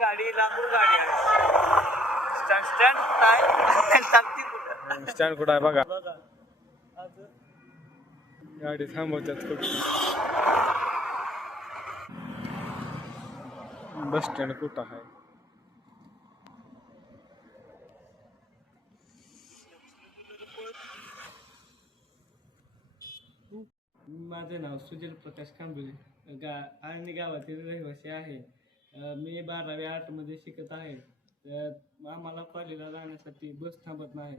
गाडी लांबून गाडी आहे. स्टँड स्टँड कुठं आहे? सांगते कुठं. स्टँड कुठं आहे बघा. गाडी थांबवतात कुठं बस स्टँड कुठं आहे? माझं नाव सुजल प्रकाश कांबुले. गा आणि गावातील रहिवासी आहे. मी बारावी आर्टमध्ये शिकत आहे. तर आम्हाला कॉलेजला जाण्यासाठी बस थांबत नाही.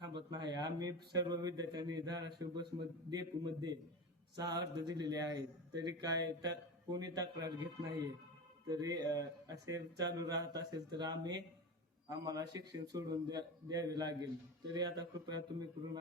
थांबत नाही. आम्ही सर्व विद्यार्थ्यांनी धाराशिव बसमध्ये डेपोमध्ये सहा अर्ज दिलेले आहेत. तरी काय त्या कोणी तक्रार घेत नाही तरी असे चालू राहत असेल तर आम्ही आम्हाला शिक्षण सोडून द्या द्यावे लागेल. तरी आता कृपया तुम्ही करून